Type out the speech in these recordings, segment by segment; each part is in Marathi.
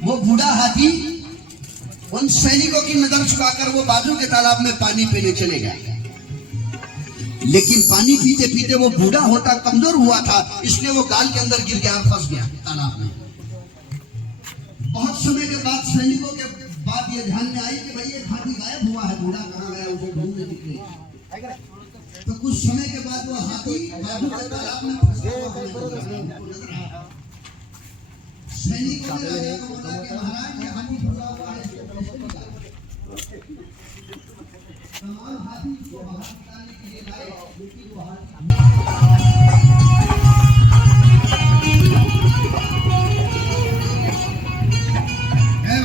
वो बूढ़ा हाथी उन सैनिकों की नजर झुकाकर वो बाजू के तालाब में पानी पीने चले गया। लेकिन पानी पीते पीते वो बूढ़ा होता कमजोर हुआ था, इसलिए वो गाल के अंदर गिर गया, फंस गया तालाब में। बहुत समय के बाद सैनिकों के बात ये ध्यान में आई कि भाई ये हाथी गायब हुआ है, बूढ़ा कहाँ गया, उसे ढूंढने निकले। तो कुछ समय के बाद वो हाथी बाजू के तालाब में फंस गया। सैनिकों ने राजा को बोला कि महाराज ये हाथी फंसा हुआ है, इसको कैसे निकालें? तमाम हाथी को बाहर निकालने के लिए लाए, लेकिन वो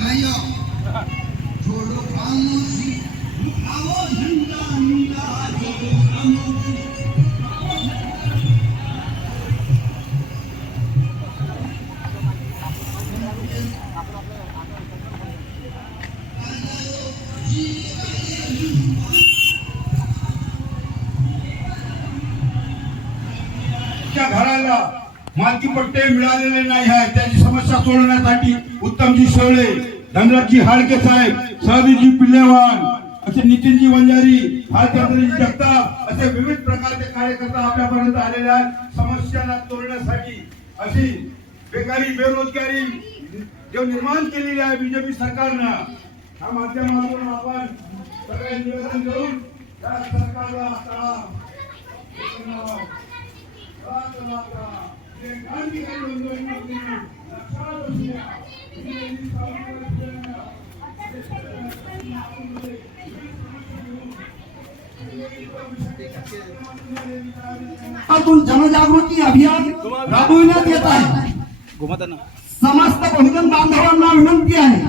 भाइयों छोड़ो खामोशी, उठाओ झंडा नीला, छोड़ो खामोशी। घराला मालकी पट्टे मिळालेले नाही आहे, त्याची समस्या सोडवण्यासाठी उत्तमजी शेवळे, धनराजजी हाडके साहेब, सहदीजी पिल्लेवाल, असे नितीनजी वंजारी, भालचंद्रजी जगताप असे विविध प्रकारचे कार्यकर्ता आपल्यापर्यंत आलेले आहेत समस्यांना तोडण्यासाठी। अशी बेकारी बेरोजगारी जो निर्माण केलेली आहे बीजेपी सरकारनं, या माध्यमातून आपण सगळे निवेदन करून त्या सरकारला जनजागृती अभियान राबविण्यात येत आहे। समस्त बहुजन बांधवांना विनंती आहे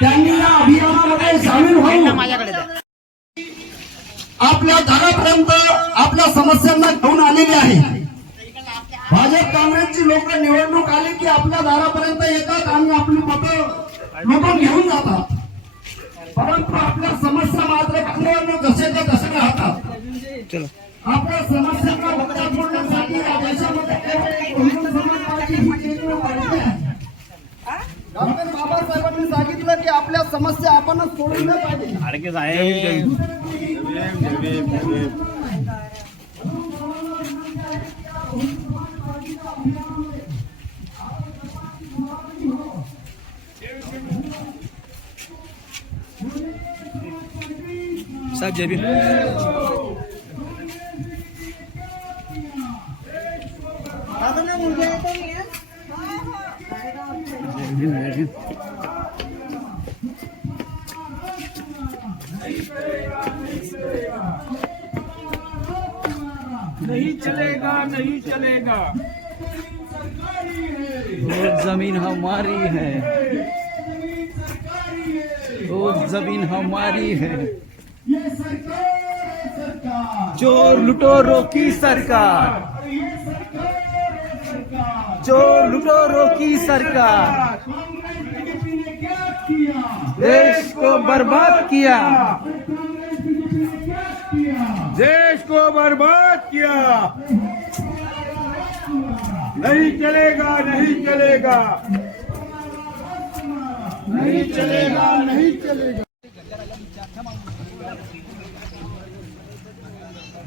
त्यांनी या अभियानामध्ये सामील होऊन आपल्या दारापर्यंत आपल्या समस्यांना घेऊन आलेली आहे। भाजप काँग्रेसची लोक निवडणूक आली की आपल्या दारापर्यंत येतात आणि आपली मतं लोक घेऊन जातात, परंतु आपल्या समस्या मात्र बांधवांना जसे ते तसे राहतात। आपल्या समस्यांना उत्तर देण्यासाठी या देशामध्ये केवळ बहुजन समाज पार्टी ही एकमेव पार्टी आहे। डॉक्टर बाबासाहेबांनी सांगितलं की आपल्या समस्या आपणच सोडवल्या पाहिजे। साहब जय भीम। नहीं चलेगा, नहीं चलेगा। वो जमीन हमारी है, वो जमीन हमारी है। चोर लुटेरों की सरकार, चोर लुटेरों की सरकार, देश को बर्बाद किया, देश को बर्बाद किया। नहीं चलेगा, नहीं चलेगा, नहीं चलेगा, नहीं चलेगा।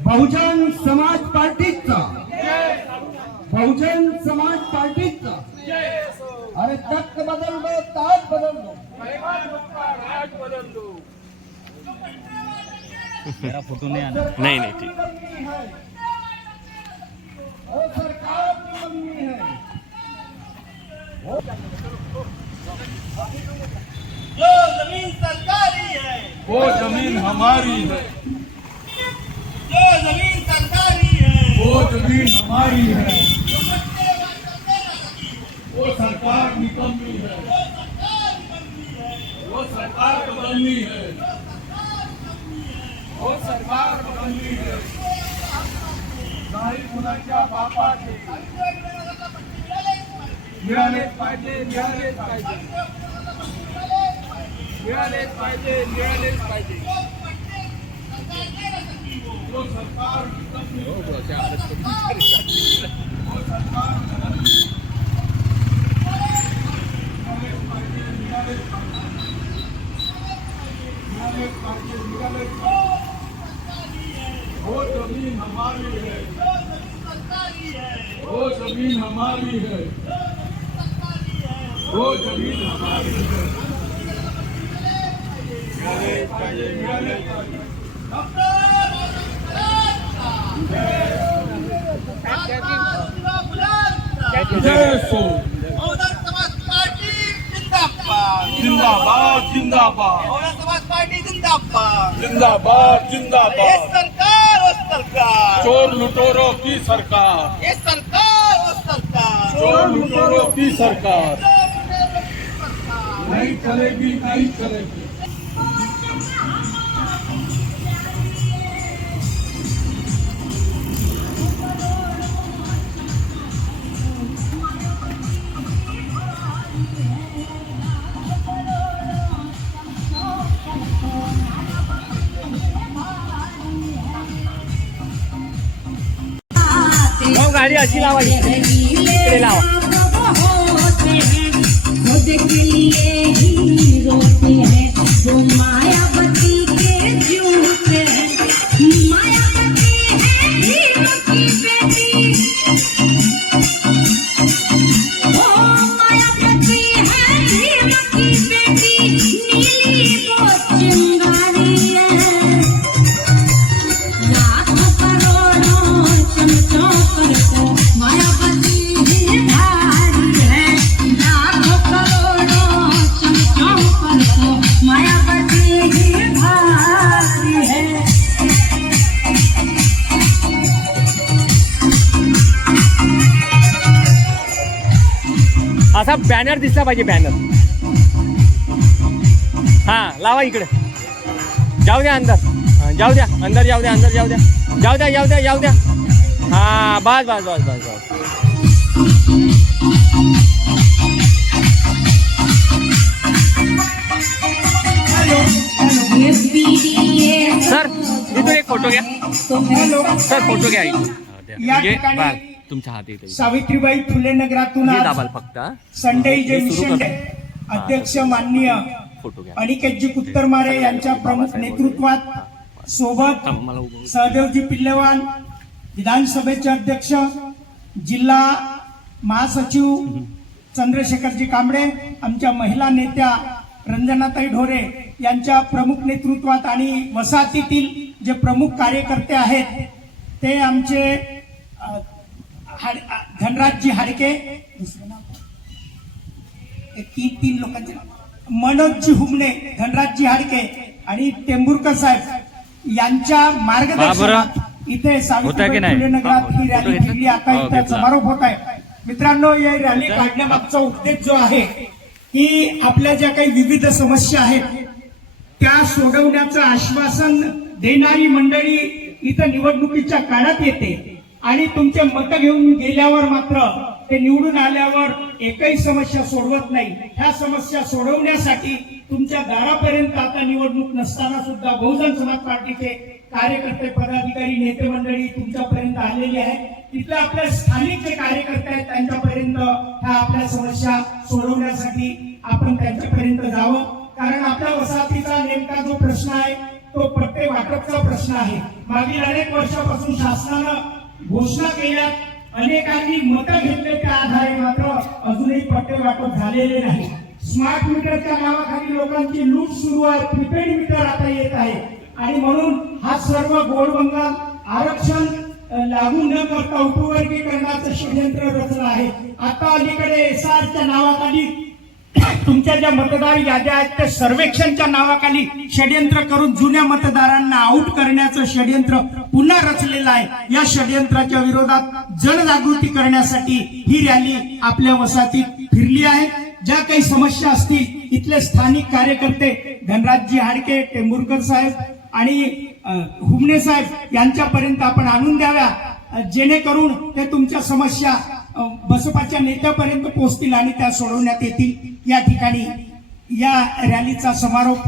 बहुजन समाज पार्टीचा, बहुजन समाज पार्टीचा। अरे तख्त बदल दो, ताज बदल दो, राज बदल दो। मेरा फोटो नहीं आना। नहीं नहीं ठीक। वो सरकार की बननी है। जो जमीन सरकारी है, वो जमीन हमारी है, जो जमीन सरकारी है, वो जमीन हमारी है। वो सरकार निकम्मी है, वो सरकार बदलनी है, वो सरकार बदलनी है। नाही कुणाच्या बापाचे मिळालेच पाहिजे, मिळालेच पाहिजे, मिळालेच पाहिजे, मिळालेच पाहिजे। वो सरकार वो सरकार हमारी है, जो जमीन सरकारी है, वो जमीन हमारी है, सरकारी है, वो जमीन हमारी है। मिळाले पाहिजे, मिळाले पाहिजे। डॉक्टर जय सो बहुजन समाज पार्टी जिंदाबाद, जिंदाबाद जिंदाबाद बहुजन समाज पार्टी जिंदाबाद। जिंदाबाद ये जिंदाबाद। सरकार वो सरकार, चोर लुटेरों की सरकार, ये सरकार वो सरकार, चोर लुटेरों की सरकार सरकार। नहीं चलेगी, नहीं चलेगी। गाडी अशी लावायची इकडे लावा खुद के लिए ही रोते हैं वो मायावती के जूते हैं मायावती है हीरो की बेटी ओ मायावती है हीरो की बेटी नीली वो चिंगारी है लाखों करोड़ों चमचों पर तो मायावती ही भारी है लाखों करोड़ों चमचों पर तो मायावती ही भारी है। असा बॅनर दिसला पाहिजे बॅनर हा लावा इकडे जाऊ द्या अंदर जाऊ द्या अंदर जाऊ द्या अंदर जाऊ द्या जाऊ द्या जाऊ द्या जाऊ द्या हा बस बस बस बस बस ये पीडीए सर इथून एक फोटो घ्या सर फोटो घ्या इथून या म्हणजे ठिकाणी बघ, तुमच्या हाती येते सावित्रीबाई फुले नगरातून हे आज दाबाल फक्त हा. संडे जय हे सुरू मिशन करा. अध्यक्ष माननीय फोटो घ्या अनिकेतजी कुत्तरमारे यांच्या प्रमुख नेतृत्वात सोबत थांब, मला उभं- सहदेवजी पिल्लेवाल विधानसभेचे अध्यक्ष जिल्हा महासचिव चंद्रशेखरजी कांबळे आमच्या महिला नेत्या रंजनाताई ढोरे यांच्या प्रमुख नेतृत्वात आणि वसाहतीतील जे प्रमुख कार्यकर्ते आहेत ते आमचे धनराजजी हाडके दुसरं नाव काय? हे तीन लोकांचे नाव. मनोजजी हुमणे धनराजजी हाडके आणि टेंभुरकर साहेब यांच्या मार्गदर्शनात इथे होतंय की सावित्रीबाई नाही? फुले नगरात ही फोटो रॅली घेतला? घेतली आता हो, इथं घेतला. समारोप होत आहे मित्रांनो या रॅली काढण्यामागचा उद्देश जो आहे की आपल्या ज्या काही विविध समस्या आहेत त्या सोडवण्याचं आश्वासन देणारी मंडळी इथं निवडणुकीच्या काळात येते आणि तुमचे मत घेऊन गेल्यावर मात्र ते निवडून आल्यावर एकही समस्या सोडवत नाही ह्या समस्या सोडवण्यासाठी तुमच्या दारापर्यंत आता निवडणूक नसताना सुद्धा बहुजन समाज पार्टीचे कार्यकर्ते पदाधिकारी नेते मंडळी तुमच्यापर्यंत आलेली आहे तिथले आपल्या स्थानिक जे कार्यकर्ते आहेत त्यांच्यापर्यंत ह्या आपल्या समस्या सोडवण्यासाठी आपण त्यांच्यापर्यंत जावं कारण आपल्या वसाहतीचा नेमका जो प्रश्न आहे तो पट्टे वाटपचा प्रश्न आहे मागील अनेक वर्षापासून शासनानं घोषणा केल्यात अनेकांनी मतं घेतले त्या आधारे मात्र अजूनही पट्टे वाटप झालेले नाही स्मार्ट मीटरच्या नावाखाली लोकांची लूट सुरू आहे प्रीपेड मीटर आता येत आहे आणि म्हणून हा सर्व गोडबंगाल आरक्षण लागू न करता उपवर्गीकरणाचं षडयंत्र रचलं आहे आता अलीकडे SR च्या नावाखाली तुमच्या ज्या मतदार याद्या आहेत त्या सर्वेक्षणच्या नावाखाली षडयंत्र करून जुन्या मतदारांना आऊट करण्याचं षडयंत्र पुन्हा रचलेलं आहे या षडयंत्राच्या विरोधात जनजागृती करण्यासाठी ही रॅली आपल्या वसाहतीत फिरली आहे ज्या काही समस्या असतील इथले स्थानिक कार्यकर्ते धनराजजी हाडके टेंभुरकर साहेब आणि हुमणे साहेब यांच्यापर्यंत आपण आणून द्याव्या जेणेकरून ते तुमच्या समस्या बसपाच्या नेत्यापर्यंत पोहोचतील आणि त्या सोडवण्यात येतील या ठिकाणी या रॅलीचा समारोप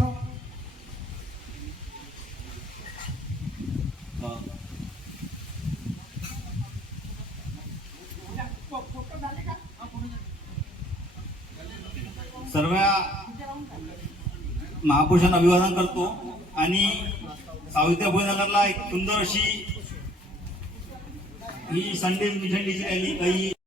सर्व महापुरुषांना अभिवादन करतो आणि सावित्रीबाई नगरला एक सुंदर अशी ही संदेश मिझंडीची रॅली काही